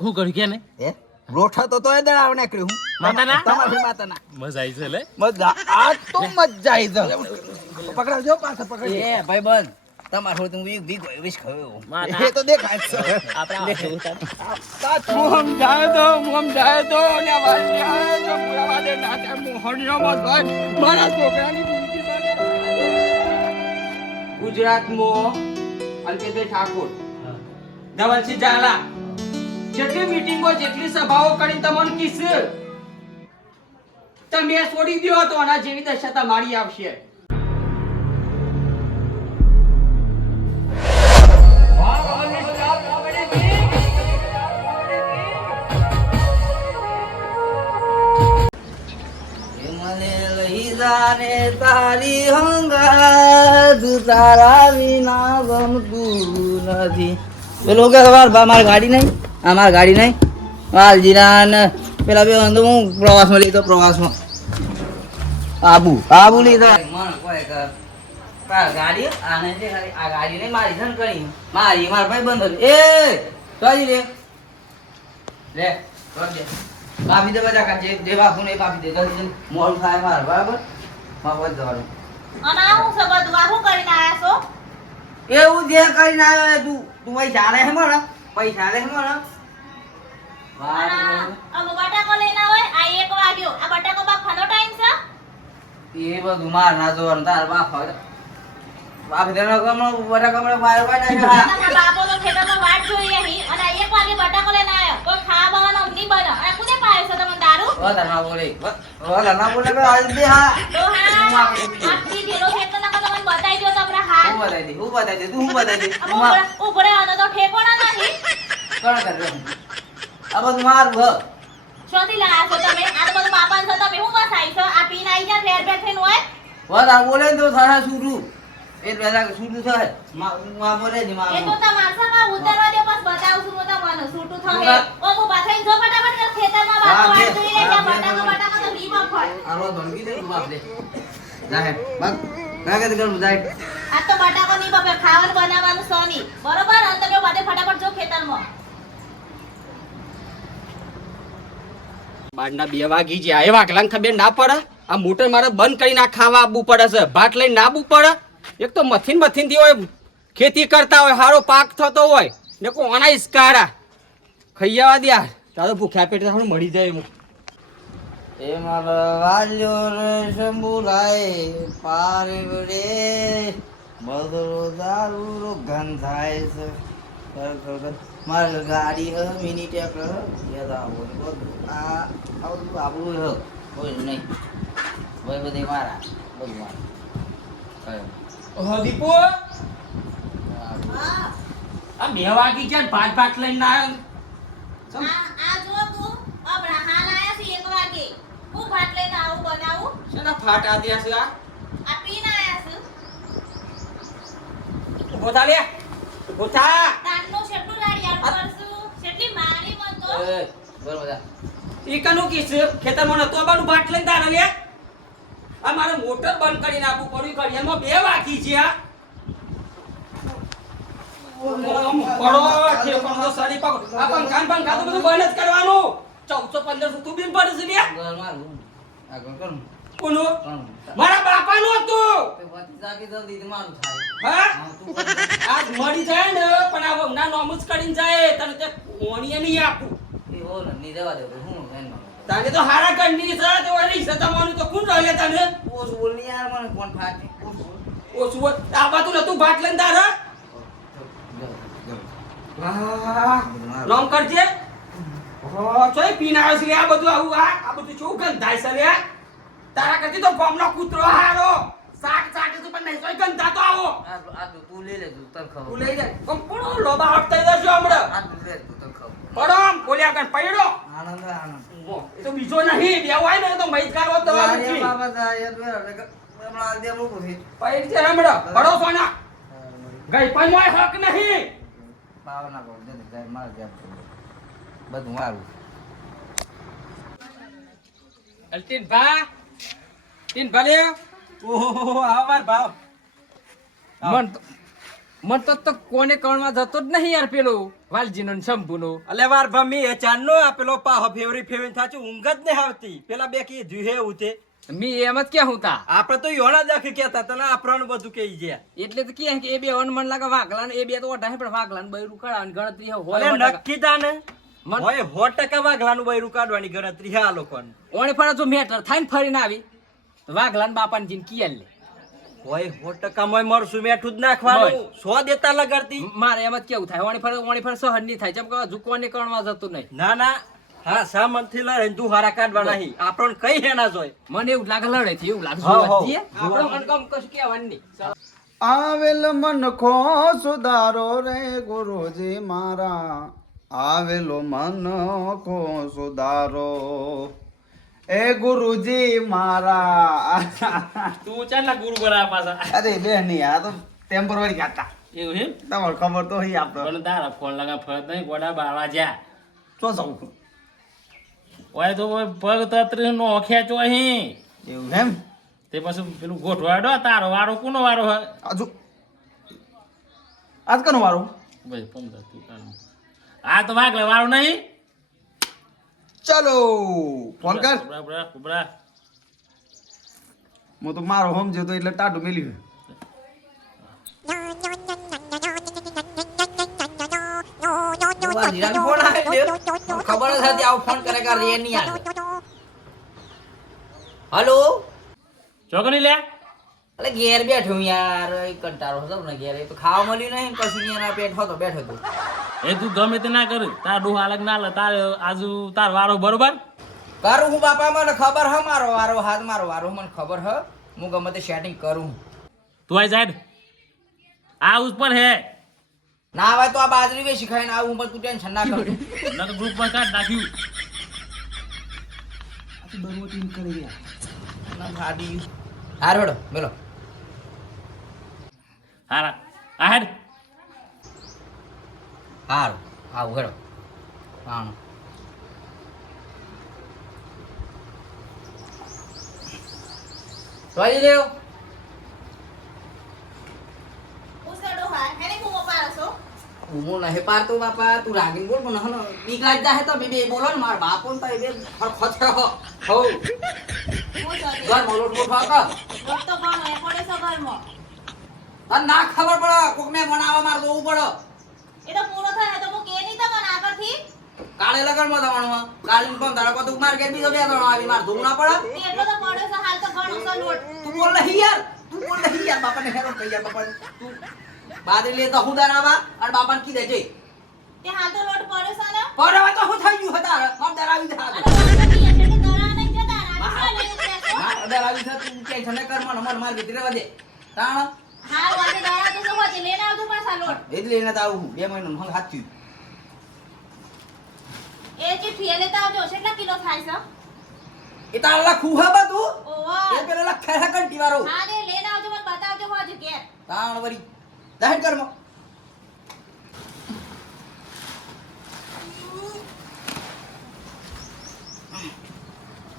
હું કર્યું કે ને એ રોઠા તો તોય દડાવ નાખ્યું હું માતાના? તમારી માતાના મજા આવી છે લે મજા આ તો મજા આવી જાય પકડાવજો પાછા પકડી એ ભાઈ બંધ તમારું હું એક દી ગયો વિશ ખયો માતા એ તો દેખાય છે આપડા મોહમ જાય તો ને વાલ્યા તો પૂરા વાદે નાચે મોહણીઓ મત ભાઈ મારા છોકરાની જિંદગી ગુજરાતમાં અલ્પેશભાઈ ઠાકોર ધવલસિંહ ઝાલા જેટલી મીટિંગો જેટલી સભાઓ કરી તમને કિસ તમે છોડી દ્યો તો આના જેવી દશા તમારી આવશે મને લઈ જાને તારી હંગા તું તારા વિના ગમતું નથી પેલો કે મારી ગાડી નહીં અમારી ગાડી નહીં વાલજીરા ને પેલા બે તો હું પ્રવાસમાં લીધો પ્રવાસમાં આબુ લીધો મન કોઈ કર ગાડી આને છે ખાલી આ ગાડી નહીં મારી ધન કરી મારી મારા ભાઈ બંધ એ ચાલી રે લે કર દે કાપી દે બધા કાચે જે બાપુ ને કાપી દે જલ્દી મોડું થાય માર બરાબર માં વધ જવાનું અને આ હું સબદ વાહુ કરીને આયા છો એવું જે કરીને આવ્યો તું પૈસા લે મને પૈસા લે મને આ બટાકો લઈને આવે આ 1 વાગ્યો આ બટાકો બાફવાનો ટાઈમ છે એ બધું માર ના જોવાનું તાર બાપ બાપ દેનો કમ બટા કમળે માર વાડા તમારા બાપોનો ખેતરમાં વાટ જોઈ રહી અને 1 વાગે બટાકો લઈને આવ્યો કોઈ ખાવા બાવાનો નહીં બનો અને કોને પાયો છે તમને દારૂ ઓલા ના બોલે કે આજ દે હા તો હા આખી ઢેલો ખેતર ના તમને બતાઈ દો તો આપણે હાલ હું બતાઈ દે તું હું બતાઈ દે ઉપરે આનો તો ઠેકોણા નથી કોણ કર આ બધું માર ભ શોધી લાયા છો તમે આ તો બધું બાપાને છો તમે હું બસાઈ છો આ પીન આઈ જા રેડ બેઠ થઈને હોય વાદા બોલે તો થારા સુરું એ બેલા સુરું થાય માં બોલે ની માં એ તો તમાર સકા ઉતરવા દે બસ બતાવું છું તો મને છૂટું થશે ઓ હું પાછા જો ફટાફટ ખેતરમાં બાપો વાટ જોઈ લે કે બટાકા તો રીબા ફળ આરો ધણકી દે બાપ લે જાહે બસ કાકે કર બજાય આ તો બટાકો ની બાપે ખાવાનું બનાવવાનું સોની બરોબર અને તમે બધે ફટાફટ જો ખેતરમાં બારના 2 વાગી ગયા એ વાકલાંગ ખબર ના પડે આ મોટર મારે બંધ કરીને આ ખાવા આવવું પડે છે ભાત લઈને ના આવવું પડે એક તો મથીન થી હોય ખેતી કરતા હોય સારો પાક થતો હોય ને કો અનાઈસ કાઢા ખાઈ આવવા દે તારો ભૂખ્યા પેટે થોડું મળી જાય એમ એ મારા વાલ્યો રે શંભુલાય પારે વડે બધો દારૂ રો ગંધાય છે માર ગાડી હ મિની ટ્રેક્ટર યાદ આવો આ આવું આપણું હ કોઈ નહીં ભાઈ બધી મારા બધું મારા દીપો આ 2 વાગી ગયા ભાત ભાત લઈને ના આવ્યો આ જો તું અબડા હાલ આયા છે 1 વાગે હું ભાત લઈને આવું બનાવું શેના ફાટ આદ્યા છે આ પીન આયા છે ઉભો થા લે ઉભો થા તાનનો શેટલું રાડિયાળ કરશું શેટલી મારી મન તો એ બરોબર ઈ કનું કીસ ખેતરમાં નતો બાનું ભાત લઈને તારા લે આ મારે મોટર બંધ કરીને આપવું પડ્યું ઘડિયાળમાં 2 વાગી ગયા પડો છે પણ તો સારી પાકો આ પંખા તો બધું બંધ જ કરવાનું 1415 તું બિલ પડે છે લે મારું આગળ કરું કોનો મારા બાપાનું હતું તે વતી જાગી જલ્દી મારું થાય હા હા તું આજ મળી જાય ને પણ આ ના નોમુસ કરીને જાય તને તે કોણીએ નહીં આપું એ હો ને ની જવા દે હું એન તારે તો હારા કંડી છે તો ઓલી સતાવાનું તો કોણ રહે તને ઓસ બોલ ની યાર મને કોણ ફાટી ઓસ બોલ ઓછું આ બાતું નતું ભાત લઈને તારા નામ કરજે ચોય પીને આવ્યો છે લે આ બધું આવું આ બધું શું ગંધાય છે લે તારા કરતી તો ગામનો કૂતરો હારો શાક ચાટે તો પણ નહીં ચોય ગંધા તો આવો આ તું લે લે તું તને ખબર તું લઈ જાય કોમ પડો લોબા હટ થઈ જશે હમણાં આ તું લે તું તને ખબર પડો બોલ્યા કર પડ્યો આનંદ આનંદ એ તો બીજો નહીં બેવ આય ને તો મૈતકાર હોત તો અરે બાબા જા યાર હમણાં દે મૂકું છે પૈડ છે હમણાં પડો સોના ગઈ પણ મોય હક નહીં ભાવના બોલ દે જાય માર જેમ બધું મારું અલ્ટીન ભા તીન ભલે ઓહો આવાર ભાવ મન તો કોને કણમાં જતો જ નહીં યાર પેલો વાલજીનો ને શંભુનો. અલે વાર ભમી એ ચાંદનો આ પેલો પાહો ફેવરી થાચું ઊંઘ જ નહીં આવતી પેલા બે કી ધ્યુહે ઉતે મી એમ જ કે હું તા આપણે તો યોના દાખી કેતા તને આપણને બધું કહી ગયા એટલે તો કે એ બે અન મન લાગે વાઘલા ને એ બે તો ઓઢા પણ વાઘલા ને બૈરું કરાવવાની ગણતરી અરે હોય નક્કી તાને હોય 100% વાઘલાનું બૈરું કાઢવાની ગણતરી હે આ લોકોને ઓણે પણ જો મેટર થાય ને ફરીને આવી તો વાઘલા ને બાપાને જીન કિયલ લે હોય 100% મોય મરસું મેઠું જ નાખવાનું 100 દેતા લગાડતી મારે એમ જ કેવું થાય ઓણી ફર સહન નહીં થાય ચમ કે ઝુકવાની કણવા જતું નહીં ના ના હા સામંત થી લઈને દુહારા કાઢવાના નહીં આપણને કઈ હેના જોય મને એવું લાગે લડે છે એવું લાગે હા, હા. આપણે અણકમ કશું કહેવાનું નહીં આવેલ મનખો સુધારો રે ગુરુજી મારા આવેલો મનખો સુધારો એ ગુરુજી મારા તું ચાલ ગુરુ બરા પાછા અરે બેહની આ તો ટેમ્પરરી ગાતા એવું એમ તમારે ખબર તો હી આપતો પણ તારા ફોન લગા ફરત નહીં ગોડા બાવા જા શું જાઉં ઓય તો પગ તત્રી નો ખેંચો અહીં એવું એમ તે પછી પેલું ગોઠવાડો તારો વારો કોનો વારો હે હજુ આજ કનો વારો ભાઈ 15 તું કાલ આ તો વાગલે વારો નહીં ચલો ફોન કર કુબરા કુબરા હું તો મારો સમજ્યો તો એટલે ટાટું મેલ્યું વાજીરાનો ફોન આવ્યો ખબર જ હતી આવો ફોન કરે રે નહીં આવે હલો ચોકની લે અલે ઘેર બેઠો હું યાર એ કંટાળો હતો ને ઘેર એ તો ખાવા મળ્યું નહીં કશું નહીં એના પેટ હતો બેઠો તો એ તું ગમે તે ના કર તાર ડોહા અલગ ના લે તાર આજુ તાર વારો બરોબર કરું હું બાપા મને ખબર હ મારો વારો હાથ મારો વારો મને ખબર હ હું ગમે તે સેટિંગ કરું તું આઈ જાય આ ઉપર હે ના આવે તો આ બાજરી બેસી ખાઈને આવું પણ તું ટેન્શન ના કર નકર ગ્રુપ માં કાઢ નાખ્યું ના ગાડી હાર હેડો મેલો હારા આ હેડ હાર આવું હેડો હા તોય દેવ ઉસડો હા હેને કુમો પારસો હું નહીં પારતો બાપા તું રાગીન બોલ મને હનો બીગાડ જાહે તો બે બોલો ને માર બાપો ને તો બે ખરખત હો હો હું તો ઘર મોલો મોઠા કા રોજ તો કોણ હે પડે છો ઘરમાં તને ના ખબર પડે કોકને બનાવવા માર જોવું પડે એ તો પૂરો થાય તો હું કે નહીં તમને આગળથી કાળે લગન માં જવાનું કાળીન કોમ તારા કો તું માર ઘેર બીજો બે જણો આવી માર ધૂમ ના પડે એટલો તો પડ્યો છે હાલ તો ઘણો છે લોટ તું બોલ નહીં યાર તું બોલ નહીં યાર બાપાને હેરો કહી યાર બાપા તું બાદરી લે તો હું દરાવા અને બાપાને કી દેજે તે હાલ તો લોટ પડ્યો છે ને પડવા તો હું થઈ ગયું હતા માર દરાવી દે અને વાંધો નહીં એટલે કે દરા નહીં જતા રાજી લઈને બેસો માર દરાવી છે તું ટેન્શન ન કર મને માર ભીતરે વધે તાણ હાલ વાગે દરા તો શું હોતી લઈને આવજો પાછા લોટ એટલે એને તો આવું 2 મહિનાનું હંગ હાથ થયું એ જે ફિયે લેતા આવજો કેટલા કિલો થાય છે એ તારા ખુહા બધું ઓવા એ પેલો લખે છે કંટી વાળો હા દે લઈને આવજો મને બતાવજો હોજ કે તાણ વરી દહેડ કરમો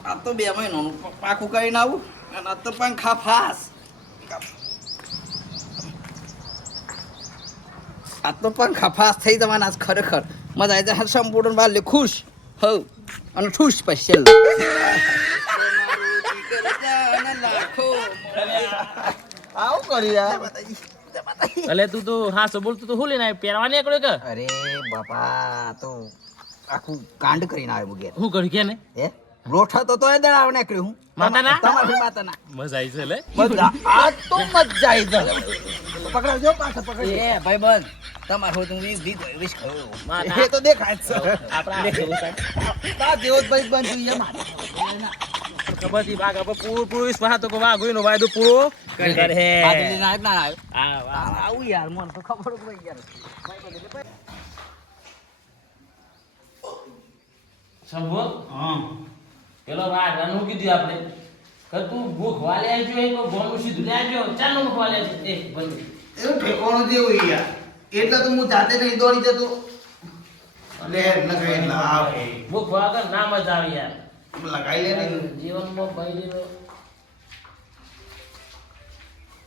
આ તો 2 મહિનાનું પાકું કરીને આવું અને આ તો પંખા ફાસ આ તો પંખા ફાસ થઈ જવાના આજ ખરેખર મજા આવી જાય સંપૂર્ણ વાલે ખુશ હો અને ઠુસ પછી આવું કરી યાર એટલે તું તો હાસો બોલતું તો હું લઈને આવ્યો પહેરવા નીકળ્યો કે અરે બાપા તો આખું કાંડ કરીને આવ્યો ઘેર હું કર્યું કે ને હે રોઠા તો તોય દડાવ નીકળ્યું હું માતાના? તમારી માતાના મજા આવી છે લે મજા આ તો મજા આવી જાય પકડાવજો પાછા પકડી એ ભાઈ બંધ તમાર હો તું 20 ખાયો માતા. એ તો દેખાય જ છે આપણા જેવું થાય. તા દેવો ભાઈ બંધ થઈ જાય મારે ખબર હતી ભાગ આપણે પૂરું વિશ્વાસ હતો કે વાઘ હોય નો વાયદો પૂરો કરે હે બાદલી ના ના આવ્યો હા વાહ આવું યાર મને તો ખબર જ પડી યાર શંભુ પેલો વાઘરાનું કીધું આપણે કે તું ભૂખ વાલે આવજો એક ગોળું સીધું લે આવજો ચાલો ભૂખ વાલે છે એ બંધ એવું ઠેકોણું જેવું યાર એટલે તો હું જાતે નહીં દોડી જતો લે લગાઈ એટલે આવે ભૂખ વગર ના મજા આવે યાર લગાઈ લે ને જીવનમાં પહેલી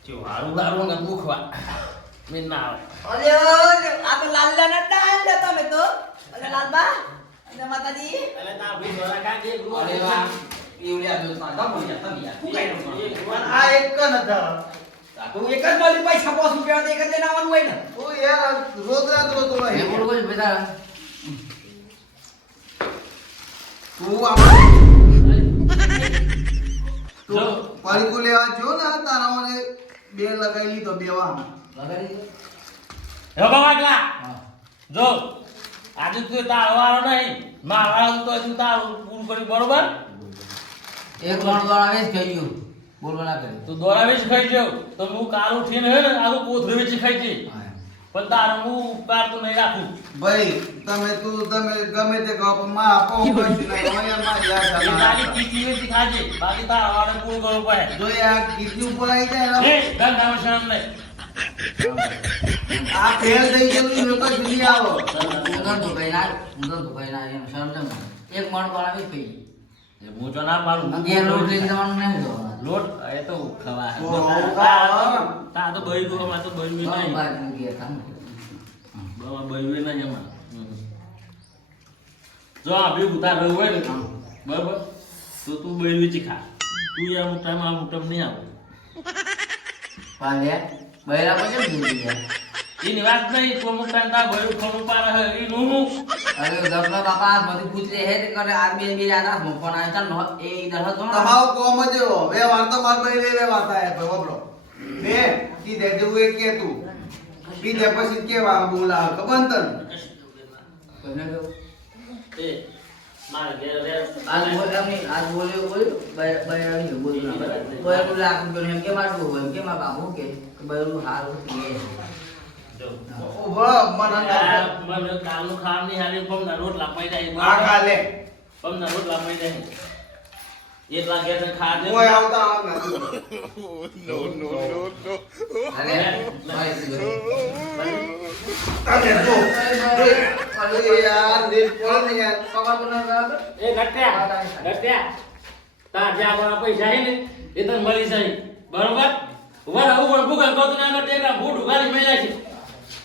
જો હારું ગારું ને ભૂખવા મીન ના આવે. આ તો લાલલાના ડાલ દે તમે તો અરે લાલબા અને માતાજી એટલે તાર ભાઈ દોરા કાઢે એક રૂ અરે વાહ ઈવલિયા દોસ્ત માં દમ બોલ્યા તમે યાર શું કાઈ પણ આ એક જ નતા તું એક જ બોલી પૈસા 5 રૂપિયા એક જ લઈને આવવાનું હોય ને ઓ યાર રોજ રાત રોજ એ હોય બોલ કોઈ બેટા તું આમાં જો પારીકો લેવા જો ને તારા મને બે લગાઈ લીધો બે વાહન લગાડી દો હે બાબા હા જો આજે તું તારો વારો નહીં મારો તો હજુ તારું પૂરું કર્યું બરોબર. એક લોણ દોણ આવે જ કહ્યું બોલવા ના કરે તું દોરા વેચી ખાઈ જાવ તો હું કારું ઉઠીને હે ને આખું કોથળી વેચી ખાઈ જઈ પણ તારું હું ઉપકાર તો નહીં રાખું. ભાઈ તમે ગમે તે કહો પણ માં આપો કશું નહીં હવે માં એ યાર તારી કીકી વેચી ખાજે બાકી તારા વારે પૂરું કરવું પડે. જો આ કીધી ઉપર આવી જાય એ ને ગંગામાં શરમ નહીં. આ ફેલ થઈ ગયું લોકો જુદી આવો ઉધર તો કઈ ના એમ શરમ જમ એક મણ દોણ આવે જ કહી એ હું જો ના પાડું અગિયાર રોટ લઈને જવાનું નહીં તો લોટ એ તો ખવા ઓ, ખાવા. તા તો બૈરું અમાર તો બૈરું નહીં બાદ મૂકી હતા બાબા બૈરું નહીં અમાર. જો આ બે ઉતાર રહ્યું હોય ને બરાબર તો તું બૈરું વેચી ખા તું યાર અમુક ટાઈમ નહીં આવું પાલે બૈરા પછી ભૂલી ગયા એની વાત નહીં તું અમુક ટાઈમ તાર બૈરું ખોનું પારે હે એનું હું અરે દસના બાપા બધી પૂછ લે હે કરે આ બે આના ફોન આવ્યો ચાલ એ ઇધર હતો ને તમારો કોમ જ એવો વ્યવહાર તો માર ભાઈ વ્યવહાર થાય ભાઈ બબરો બે કીધે જેવું એક કે તું કીધે પછી કેવા બોલા ખબર તને કોઈને કહ્યું? એ મારે ઘેર રે આજ બોલ્યો બૈરા આવી બોલ્યું બૈરું લાખ રૂપિયા એમ કે મારું એમ કે મારા બાબુ કે બૈરું હારું કે જો ઉભો મને મને કાલનું ખામ નહીં હાલે પમના રોટલા પડી જાય આ બરાબર? કાલે પમના રોટલા પડી જાય એટલા ઘેર ને ખા દે કોઈ આવતા આવ નથી અરે અરે તો અરે યાર દિલ કોણ ને યાર પગાર તો ના બરાબર એ ગટ્યા તાર જ્યાં વાળા પૈસા હે ને એ તને મળી જાય બરોબર વરા ઉપર ભૂગલ કહું ના કરતે ના ભૂટ ઉગાડી મેલા છે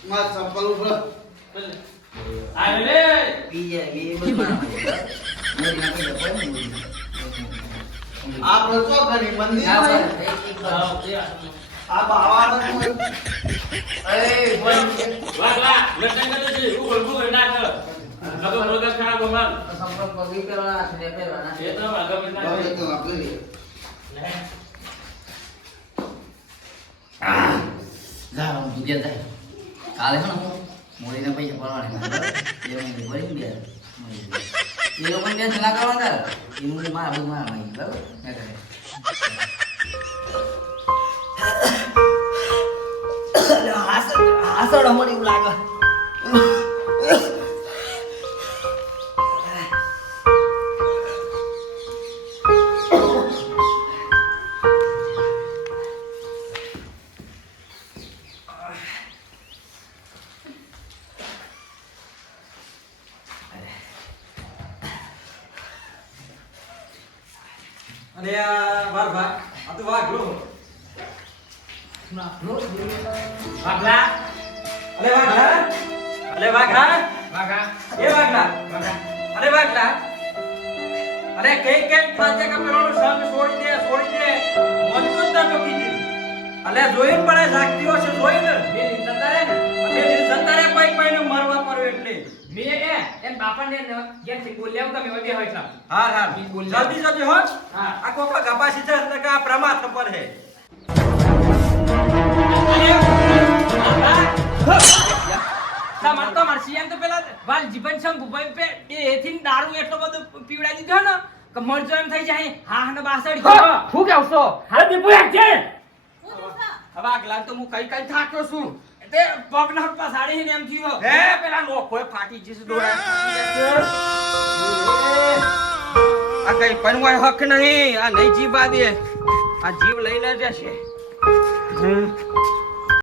માં ચપ્પલ ઉપર આવે લે બીજે બે બધું આ પ્રચો કરી મંદિર આ છે. આ બાવા વાગલા લટન કરે છે ઉપર ભૂગલ ના કર લગો મગજ ખરાબ હોમાલ સંપર્ક પગી પેલા છે પેલા એ તો આગળ ના હવે તો આપણે જા હું બીજે જાય કાલે પણ હું મોડીને પૈસા ભરવાના એ મને ભરી દે એ લોકો ને ના કરવાના એનું મારા બધું મારા માઈ બરાબર ને કરે હાસડ મને એવું લાગે અરે આ વાહ વાહ આ તો વાહ ગયો વાગલા અરે વાઘા અરે વાઘા વાગા એ વાઘા અરે વાઘા અરે કઈ પ્રાજે કે પેલો સંગ છોડી દે મજબૂત ના તો કીધી અલે જોઈન પડે જાગતીઓ છે જોઈન બે જતા રે પઈ ને મરવા પર એટલે મે એમ બાપાને ઘેર થી બોલ્યા તમે બે હોય છે હા જલ્દી હો હા. આ કોકા ગપાસી છે એટલે કે આ પ્રમાથ પર હે તમાર તો મરસિયાન તો પેલા વાલ જીવન સંગ ગુબાઈ પે બે એથી દારૂ એટલો બધો પીવડાવી દીધો ને કે મરજો એમ થઈ જાય હા ને બાસડી શું કેવ છો હા દીપુ એક છે હું દુખા હવે આગલા તો હું કઈ થાક્યો છું તે પગ ના પાછાડી ને એમ થયો હે પેલા લોકોએ ફાટી જશે દોરા આ કઈ પનવાય હક નહીં આ નહીં જીવા દે આ જીવ લઈને જશે